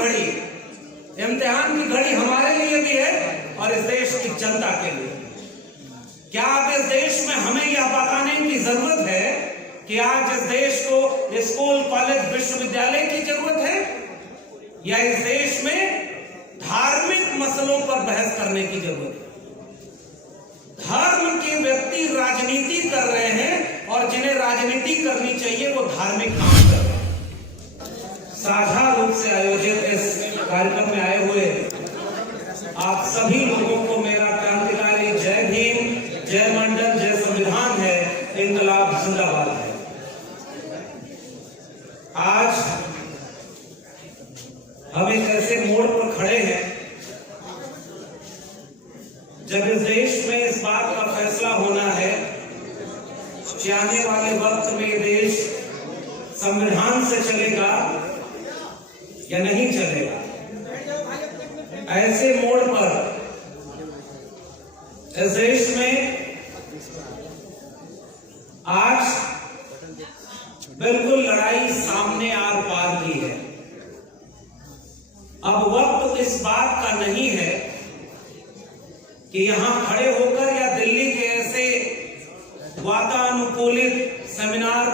घड़ी, इम्तिहान की घड़ी हमारे लिए भी है और इस देश की जनता के लिए। क्या आप इस देश में हमें यह बताने की जरूरत है कि आज इस देश को स्कूल, कॉलेज, विश्वविद्यालय की जरूरत है, या इस देश में धार्मिक मसलों पर बहस करने की जरूरत है? धर्म के व्यक्ति राजनीति कर रहे हैं और जिन्हें राजनीति करनी चाहिए वो धार्मिक काम कर रहे हैं। साझा रूप से आयोजित इस कार्यक्रम में आए हुए आप सभी लोगों को मेरा क्रांतिकारी जय भीम, जय मंडल, जय संविधान है, इंकलाब जिंदाबाद है। आज हम एक ऐसे मोड़ पर खड़े हैं जब इस देश में इस बात का फैसला होना है कि आने वाले वक्त में ये देश संविधान से चलेगा या नहीं चलेगा। ऐसे मोड़ पर इस देश में आज बिल्कुल लड़ाई सामने आर पार की है। अब वक्त इस बात का नहीं है कि यहां खड़े होकर या दिल्ली के ऐसे वातानुकूलित सेमिनार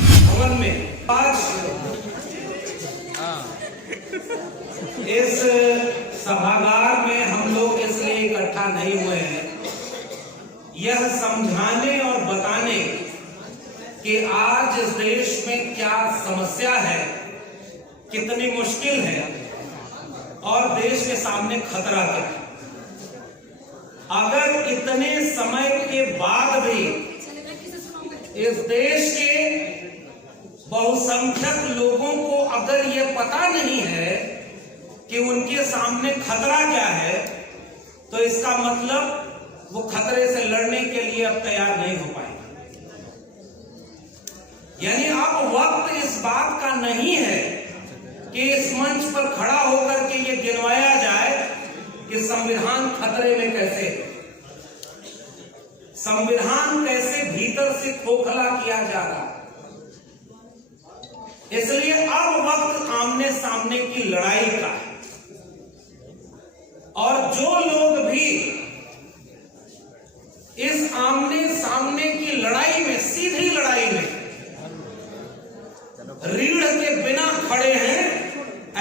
भवन में आज इस सभागार में हम लोग इसलिए इकट्ठा नहीं हुए हैं यह समझाने और बताने कि आज इस देश में क्या समस्या है, कितनी मुश्किल है और देश के सामने खतरा क्या है। अगर इतने समय के बाद भी इस देश के बहुसंख्यक लोगों को अगर यह पता नहीं है कि उनके सामने खतरा क्या है, तो इसका मतलब वो खतरे से लड़ने के लिए अब तैयार नहीं हो पाएंगे। यानी अब वक्त इस बात का नहीं है कि इस मंच पर खड़ा होकर के ये गिनवाया जाए कि संविधान खतरे में कैसे, संविधान कैसे भीतर से खोखला किया जा रहा। इसलिए अब वक्त आमने सामने की लड़ाई का है और जो लोग भी इस आमने सामने की लड़ाई में, सीधी लड़ाई में रीढ़ के बिना खड़े हैं,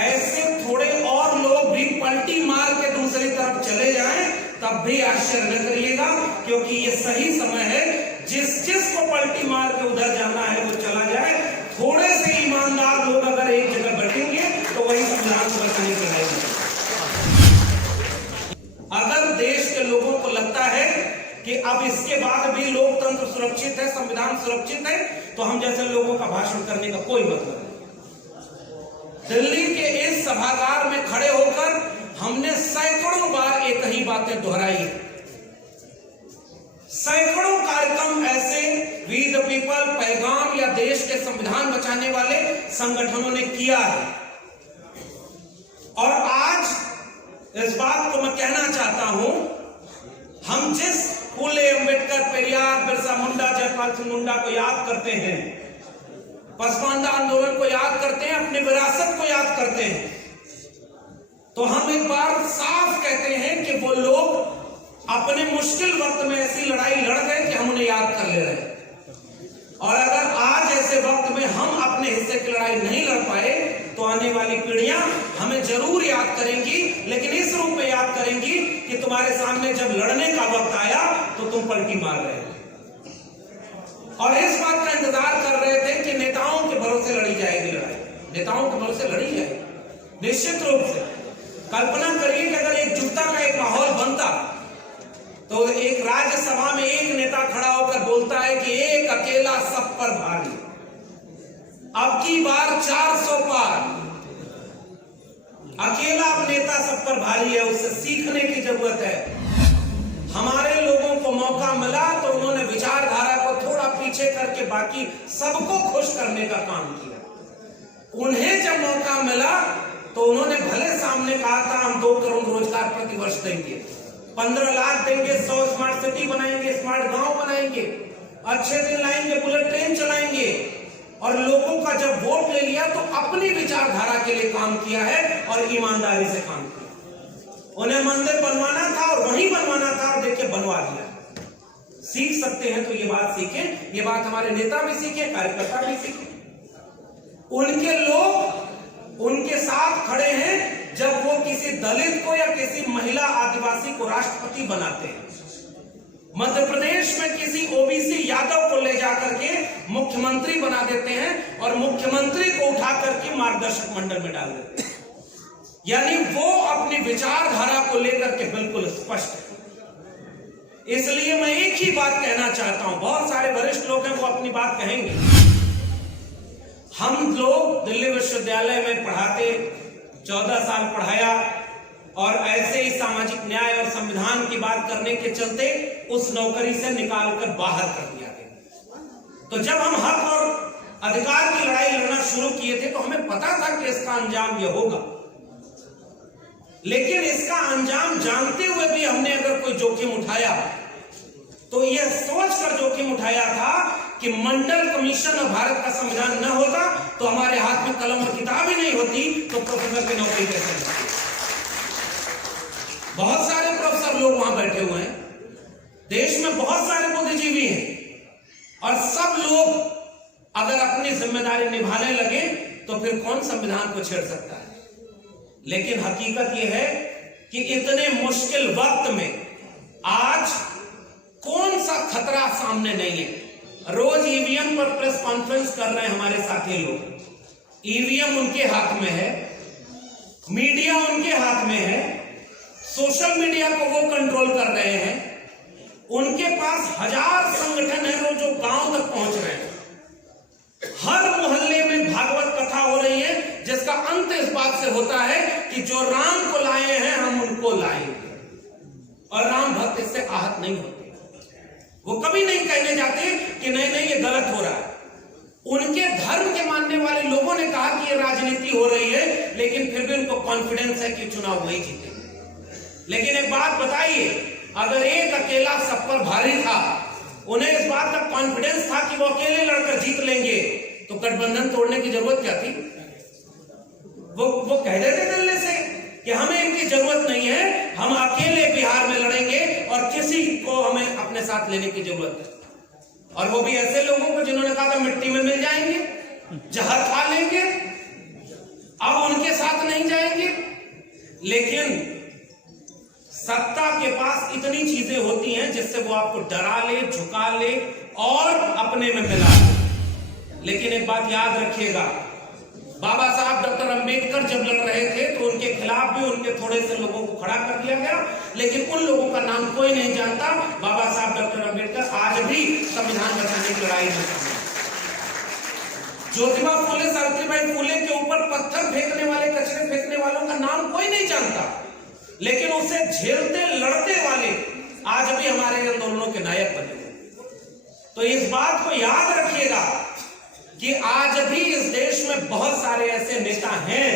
ऐसे थोड़े और लोग भी पलटी मार के दूसरी तरफ चले जाएं तब भी आश्चर्य न करिएगा, क्योंकि ये सही समय है। जिस को पलटी मार के उधर जाना है वो चला जाए। थोड़े से ईमानदार लोग अगर एक जगह बैठेंगे तो वही संविधान को बचाने की लड़ाई है। अगर देश के लोगों को लगता है कि अब इसके बाद भी लोकतंत्र सुरक्षित है, संविधान सुरक्षित है, तो हम जैसे लोगों का भाषण करने का कोई मतलब नहीं। दिल्ली के इस सभागार में खड़े होकर हमने सैकड़ों बार एक ही बातें दोहराई है। सैकड़ों कार्यक्रम ऐसे वी द पीपल, पैगाम या देश के संविधान बचाने वाले संगठनों ने किया है। और आज इस बात को मैं कहना चाहता हूं, हम जिस फूले, अंबेडकर, पेरियार, बिरसा मुंडा, जयपाल सिंह मुंडा को याद करते हैं, पसमानदा आंदोलन को याद करते हैं, अपनी विरासत को याद करते हैं, तो हम एक बार साफ कहते हैं कि वो लोग अपने मुश्किल वक्त में ऐसी लड़ाई लड़ गए कि हम उन्हें याद कर ले रहे हैं। और अगर आज ऐसे वक्त में हम अपने हिस्से की लड़ाई नहीं लड़ पाए तो आने वाली पीढ़ियां हमें जरूर याद करेंगी, लेकिन इस रूप में याद करेंगी कि तुम्हारे सामने जब लड़ने का वक्त आया तो तुम पलटी मार रहे थे और इस बात का इंतजार कर रहे थे कि नेताओं के भरोसे लड़ी जाएगी लड़ाई। नेताओं के भरोसे लड़ी जाएगी निश्चित रूप से। कल्पना करिए कि अगर एकजुटता का एक माहौल बनता तो एक राज्यसभा में एक नेता खड़ा होकर बोलता है कि एक अकेला सब पर भारी, अब की बार 400 पार, अकेला अब नेता सब पर भारी है, उससे सीखने की जरूरत है। हमारे लोगों को मौका मिला तो उन्होंने विचारधारा को थोड़ा पीछे करके बाकी सबको खुश करने का काम किया। उन्हें जब मौका मिला तो उन्होंने भले सामने कहा था हम 2 करोड़ रोजगार प्रति वर्ष देंगे, 15 लाख देंगे, 100 स्मार्ट सिटी बनाएंगे, स्मार्ट गांव बनाएंगे, अच्छे दिन लाएंगे, बुलेट ट्रेन चलाएंगे और लोगों का जब वोट ले लिया तो अपनी विचारधारा के लिए काम किया है और ईमानदारी से काम किया। उन्हें मंदिर बनवाना था और वहीं बनवाना था और देखिए बनवा दिया। सीख सकते हैं तो ये बात सीखें, ये बात हमारे नेता भी सीखे, कार्यकर्ता भी सीखे। उनके लोग उनके साथ खड़े हैं जब वो किसी दलित को या किसी महिला आदिवासी को राष्ट्रपति बनाते हैं। मध्य प्रदेश में किसी ओबीसी यादव को ले जाकर के मुख्यमंत्री बना देते हैं और मुख्यमंत्री को उठा करके मार्गदर्शक मंडल में डाल देते हैं। यानी वो अपनी विचारधारा को लेकर के बिल्कुल स्पष्ट है। इसलिए मैं एक ही बात कहना चाहता हूं, बहुत सारे वरिष्ठ लोग हैं वो अपनी बात कहेंगे। हम लोग दिल्ली विश्वविद्यालय में पढ़ाते, 14 साल पढ़ाया और ऐसे ही सामाजिक न्याय और संविधान की बात करने के चलते उस नौकरी से निकालकर बाहर कर दिया गया। तो जब हम हक और अधिकार की लड़ाई लड़ना शुरू किए थे तो हमें पता था कि इसका अंजाम यह होगा, लेकिन इसका अंजाम जानते हुए भी हमने अगर कोई जोखिम उठाया तो यह सोचकर जोखिम उठाया था कि मंडल कमीशन और भारत का संविधान न होता तो हमारे हाथ में कलम और किताब ही नहीं होती तो प्रोफेसर की नौकरी कैसे मिलती। बहुत सारे प्रोफेसर लोग वहां बैठे हुए हैं, देश में बहुत सारे बुद्धिजीवी हैं और सब लोग अगर अपनी जिम्मेदारी निभाने लगे तो फिर कौन संविधान को छेड़ सकता है। लेकिन हकीकत यह है कि इतने मुश्किल वक्त में आज कौन सा खतरा सामने नहीं है। रोज ईवीएम पर प्रेस कॉन्फ्रेंस कर रहे हैं हमारे साथी लोग, ईवीएम उनके हाथ में है, मीडिया उनके हाथ में है, सोशल मीडिया को वो कंट्रोल कर रहे हैं, उनके पास हजार संगठन है जो गांव तक पहुंच रहे हैं। हर मोहल्ले में भागवत कथा हो रही है जिसका अंत इस बात से होता है कि जो राम को लाए हैं हम उनको लाएंगे, और राम भक्त इससे आहत नहीं होते। वो कभी नहीं कहने जाते कि नहीं नहीं ये गलत हो रहा है। उनके धर्म के मानने वाले लोगों ने कहा कि ये राजनीति हो रही है, लेकिन फिर भी उनको कॉन्फिडेंस है कि चुनाव वही जीतेंगे। लेकिन एक बात बताइए, अगर एक अकेला सब पर भारी था, उन्हें इस बात का कॉन्फिडेंस था कि वो अकेले लड़कर जीत लेंगे, तो गठबंधन तोड़ने की जरूरत क्या थी। वो कह देते दिल्ली से कि हमें इनकी जरूरत नहीं है, हम अकेले बिहार में लड़ेंगे और किसी को हमें अपने साथ लेने की जरूरत है। और वो भी ऐसे लोगों को जिन्होंने कहा था मिट्टी में मिल जाएंगे, जहर खा लेंगे, अब उनके साथ नहीं जाएंगे। लेकिन सत्ता के पास इतनी चीजें होती हैं जिससे वो आपको डरा ले, झुका ले और अपने में मिला ले। लेकिन एक बात याद रखिएगा, बाबा साहब डॉक्टर अंबेडकर जब लड़ रहे थे तो उनके खिलाफ भी उनके थोड़े से लोगों को खड़ा कर दिया गया, लेकिन उन लोगों का नाम कोई नहीं जानता। बाबा साहब डॉक्टर अंबेडकर आज भी संविधान बचाने की लड़ाई में हैं। ज्योतिबा फुले, सावित्रीबाई फुले के ऊपर पत्थर फेंकने वाले, कचरे फेंकने वालों का नाम कोई नहीं जानता, लेकिन उसे झेलते लड़ते वाले आज भी हमारे आंदोलनों के नायक बने हुए। तो इस बात को याद रखिएगा कि आज भी इस देश में बहुत सारे ऐसे नेता हैं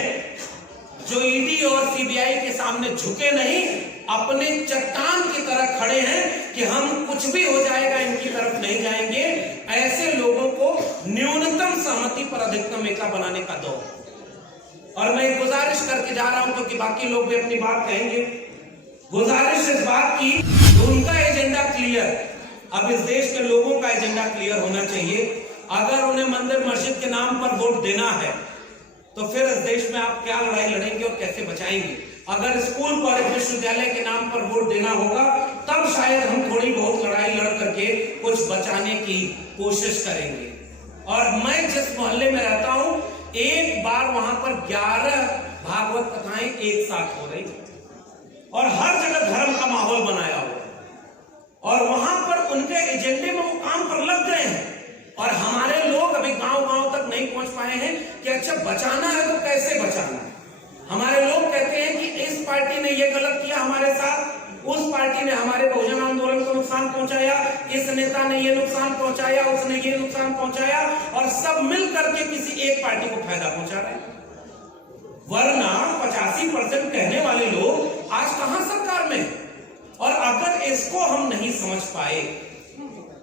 जो ईडी और सीबीआई के सामने झुके नहीं, अपने चट्टान की तरह खड़े हैं कि हम कुछ भी हो जाएगा इनकी तरफ नहीं जाएंगे। ऐसे लोगों को न्यूनतम सहमति पर अधिकतम एकता बनाने का दौर। और मैं गुजारिश करके जा रहा हूं क्योंकि बाकी लोग भी अपनी बात कहेंगे। गुजारिश इस बात की, उनका एजेंडा क्लियर, अब इस देश के लोगों का एजेंडा क्लियर होना चाहिए। अगर उन्हें मंदिर मस्जिद के नाम पर वोट देना है तो फिर इस देश में आप क्या लड़ाई लड़ेंगे और कैसे बचाएंगे। अगर स्कूल कॉलेज विश्वविद्यालय के नाम पर वोट देना होगा तब शायद हम थोड़ी बहुत लड़ाई लड़ करके कुछ बचाने की कोशिश करेंगे। और मैं जिस मोहल्ले में रहता हूं, एक बार वहां पर 11 भागवत कथाएं एक साथ हो रही और हर जगह धर्म का माहौल बनाया हुआ, और वहां पर उनके एजेंडे में वो काम पर लग गए हैं। और हमारे लोग अभी गांव-गांव तक नहीं पहुंच पाए हैं कि अच्छा बचाना है तो कैसे बचाना है। हमारे लोग कहते हैं कि इस पार्टी ने ये गलत किया हमारे साथ, उस पार्टी ने हमारे बहुजन आंदोलन को नुकसान पहुंचाया, इस नेता ने ये नुकसान पहुंचाया, उसने ये नुकसान पहुंचाया, और सब मिल करके किसी एक पार्टी को फायदा पहुंचा रहे हैं। वरना 85% कहने वाले लोग आज कहां सरकार में। और अगर इसको हम नहीं समझ पाए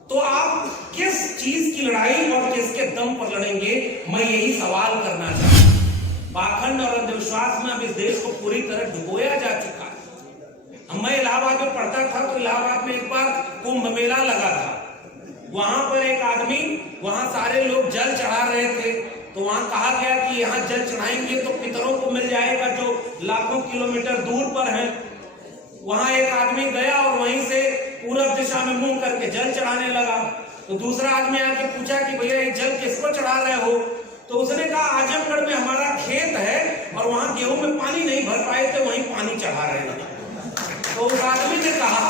तो आप किस चीज की लड़ाई और किसके दम पर लड़ेंगे, मैं यही सवाल करना चाहता हूं। पाखंड और अंधविश्वास में अब इस देश को पूरी तरह डुबोया जा चुका है। मैं इलाहाबाद में पढ़ता था तो इलाहाबाद में एक बार कुंभ मेला लगा था। वहां पर एक आदमी, वहां सारे लोग जल चढ़ा रहे थे, तो वहां कहा गया कि यहाँ जल चढ़ाएंगे तो पितरों को मिल जाएगा जो लाखों किलोमीटर दूर पर है। वहां एक आदमी गया और वहीं से पूरब दिशा में मुंह करके जल चढ़ाने लगा। तो दूसरा आदमी आके पूछा कि भैया ये जल किसको चढ़ा रहे हो? तो उसने कहा आजमगढ़ में हमारा खेत है और वहां गेहूं में पानी नहीं भर पाए थे, वहीं पानी चढ़ा रहे हैं। तो उस आदमी ने कहा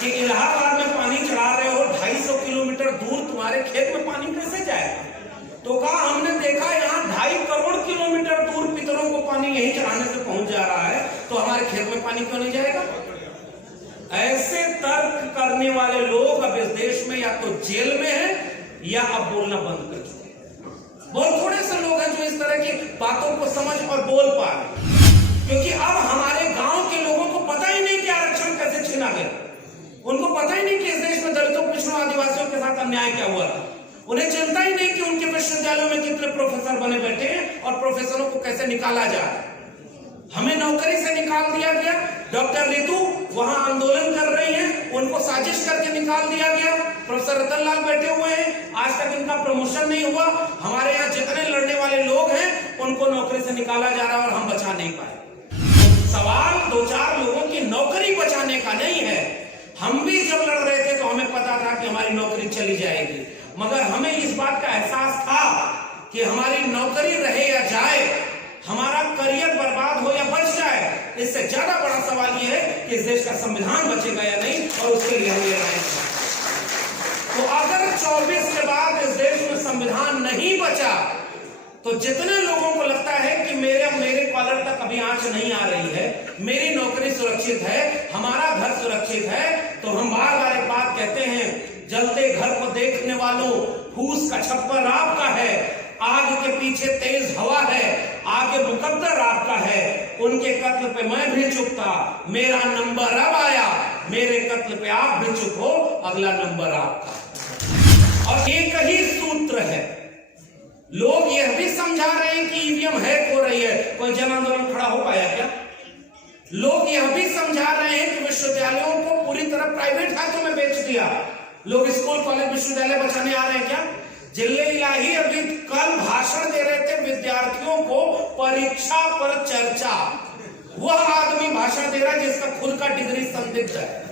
कि इलाहाबाद में पानी चढ़ा रहे हो, 250 किलोमीटर दूर तुम्हारे खेत में पानी कैसे जाएगा? तो कहा हमने देखा यहाँ 2.5 करोड़ किलोमीटर दूर पितरों को पानी यहीं चढ़ाने से पहुंच जा रहा है, तो हमारे खेत में पानी क्यों नहीं जाएगा? ऐसे तर्क करने वाले लोग अब इस देश में या तो जेल में हैं या अब बोलना बंद कर चुके हैं। बहुत थोड़े से लोग हैं जो इस तरह की बातों को समझ और बोल पा रहे, क्योंकि अब हमारे गांव के लोगों को पता ही नहीं कि आरक्षण कैसे छीना गया। उनको पता ही नहीं कि इस देश में दलितों, पिछड़ों, आदिवासियों के साथ अन्याय क्या हुआ था। उन्हें चिंता ही नहीं कि उनके विश्वविद्यालयों में कितने प्रोफेसर बने बैठे हैं और प्रोफेसरों को कैसे निकाला जा रहा है। हमें नौकरी से निकाल दिया गया। डॉक्टर रितु वहां आंदोलन कर रही हैं, उनको साजिश करके निकाल दिया गया। प्रोफेसर रतन लाल बैठे हुए हैं, आज तक इनका प्रमोशन नहीं हुआ। हमारे यहाँ जितने लड़ने वाले लोग हैं उनको नौकरी से निकाला जा रहा है और हम बचा नहीं पाए। सवाल 2-4 लोगों की नौकरी बचाने का नहीं है। हम भी जब लड़ रहे थे तो हमें पता था कि हमारी नौकरी चली जाएगी, मगर हमें इस बात का एहसास था कि हमारी नौकरी रहे या जाए, हमारा करियर बर्बाद हो या बच जाए, इससे ज्यादा बड़ा सवाल यह है कि इस देश का संविधान बचेगा या नहीं, और उसके लिए हमें लड़ाई करना। तो अगर 24 के बाद इस देश में संविधान नहीं बचा, तो जितने लोगों को लगता है कि मेरे कॉलर तक अभी आंच नहीं आ रही है, मेरी नौकरी सुरक्षित है, हमारा घर सुरक्षित है, तो हम बार बार एक बात कहते हैं, जलते घर को देखने वालों, फूस का छप्पर आपका है, आग के पीछे तेज हवा है, आगे मुकद्दर आपका है। उनके कत्ल पे मैं भी चुप था, मेरा नंबर अब आया, मेरे कत्ल पे आप भी चुप हो, अगला नंबर आपका। और एक ही सूत्र है। लोग यह भी समझा रहे हैं कि ईवीएम हैक हो रही है, कोई जन आंदोलन खड़ा हो पाया क्या? लोग यह भी समझा रहे हैं कि विश्वविद्यालयों को पूरी तरह प्राइवेट हाथों में बेच दिया। लोग स्कूल, कॉलेज, विश्वविद्यालय बचाने आ रहे हैं क्या? जिले इलाही अभी कल भाषण दे रहे थे विद्यार्थियों को परीक्षा पर चर्चा। वह आदमी भाषण दे रहा है जिसका खुद का डिग्री संदिग्ध है।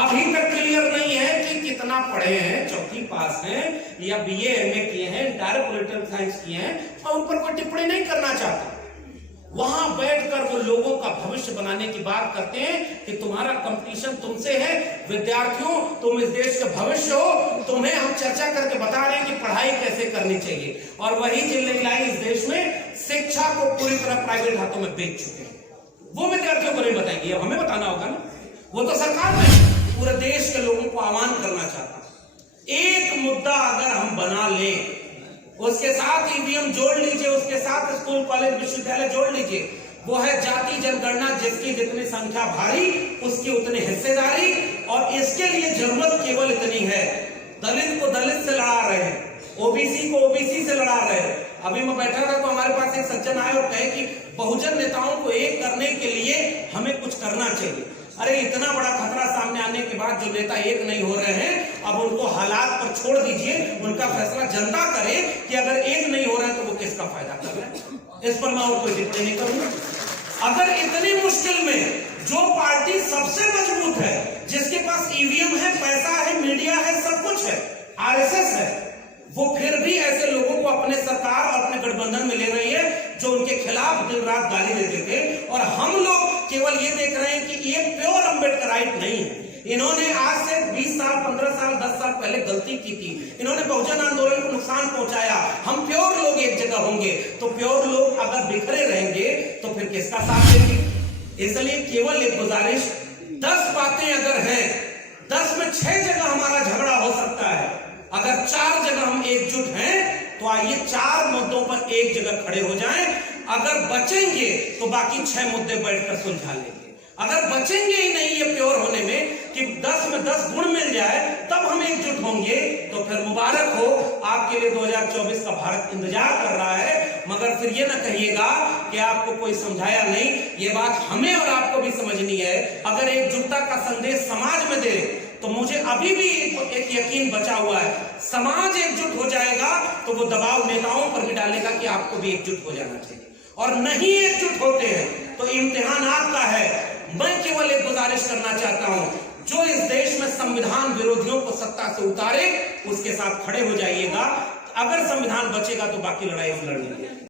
अभी तक क्लियर नहीं है कि कितना पढ़े हैं, चौथी पास हैं या बीए एमए किए हैं, इंटायर पॉलिटिकल साइंस किए हैं, और उन पर कोई टिप्पणी नहीं करना चाहता। वहां बैठकर वो लोगों का भविष्य बनाने की बात करते हैं कि तुम्हारा कंपटीशन तुमसे है, विद्यार्थियों तुम इस देश के भविष्य हो, तुम्हें हम चर्चा करके बता रहे हैं कि पढ़ाई कैसे करनी चाहिए। और वही जिले इस देश में शिक्षा को पूरी तरह प्राइवेट हाथों में बेच चुके हैं। वो विद्यार्थियों को नहीं बताएंगे, अब हमें बताना होगा ना। वो तो सरकार में पूरे देश के लोगों को आह्वान करना चाहता। एक मुद्दा अगर हम बना लें, उसके साथ ईवीएम जोड़ लीजिए, उसके साथ स्कूल, कॉलेज, विश्वविद्यालय जोड़ लीजिए, वो है जाति जनगणना, जिसकी जितनी संख्या भारी उसकी उतनी हिस्सेदारी। और इसके लिए जरूरत केवल इतनी है, दलित को दलित से लड़ा रहे हैं, ओबीसी को ओबीसी से लड़ा रहे हैं। अभी मैं बैठा था तो हमारे पास एक सज्जन आए और कहे कि बहुजन नेताओं को एक करने के लिए हमें कुछ करना चाहिए। अरे इतना बड़ा खतरा सामने आने के बाद जो नेता एक नहीं हो रहे हैं, अब उनको हालात पर छोड़ दीजिए, उनका फैसला जनता करे कि अगर एक नहीं हो रहा है तो वो किसका फायदा कर रहे हैं। इस पर मैं और कोई टिप्पणी नहीं करूंगा। अगर इतनी मुश्किल में जो पार्टी सबसे मजबूत है, जिसके पास ईवीएम है, पैसा है, मीडिया है, सब कुछ है, आरएसएस है, वो फिर भी ऐसे लोगों को अपने सरकार और अपने गठबंधन में ले रही है जो उनके खिलाफ दिन रात गाली देते थे। और हम लोग केवल ये देख रहे हैं कि ये प्योर अम्बेडकराइट नहीं है। इन्होंने आज से 20 साल, 15 साल, 10 साल पहले गलती की थी, इन्होंने बहुजन आंदोलन को नुकसान पहुंचाया। हम प्योर लोग एक जगह होंगे, तो प्योर लोग अगर बिखरे रहेंगे तो फिर किसका साथ देंगे? इसलिए केवल एक गुजारिश, 10 बातें अगर हैं, 10 में 6 जगह हमारा झगड़ा हो सकता है। अगर 4 जगह हम एकजुट हैं तो आइए 4 मुद्दों पर एक जगह खड़े हो जाएं। अगर बचेंगे तो बाकी 6 मुद्दे बैठकर सुलझा लेंगे। अगर बचेंगे ही नहीं ये प्योर होने में कि 10 में 10 गुण मिल जाए तब हम एकजुट होंगे, तो फिर मुबारक हो, आपके लिए 2024 का भारत इंतजार कर रहा है। मगर फिर ये ना कहिएगा कि आपको कोई समझाया नहीं। ये बात हमें और आपको भी समझनी है। अगर एकजुटता का संदेश समाज में दे तो मुझे अभी भी एक यकीन बचा हुआ है, समाज एकजुट हो जाएगा तो वो दबाव नेताओं पर भी डालेगा कि आपको भी एकजुट हो जाना चाहिए। और नहीं एकजुट होते हैं तो इम्तिहान आपका है। मैं केवल एक गुजारिश करना चाहता हूं, जो इस देश में संविधान विरोधियों को सत्ता से उतारे उसके साथ खड़े हो जाइएगा। अगर संविधान बचेगा तो बाकी लड़ाई हम लड़ेंगे।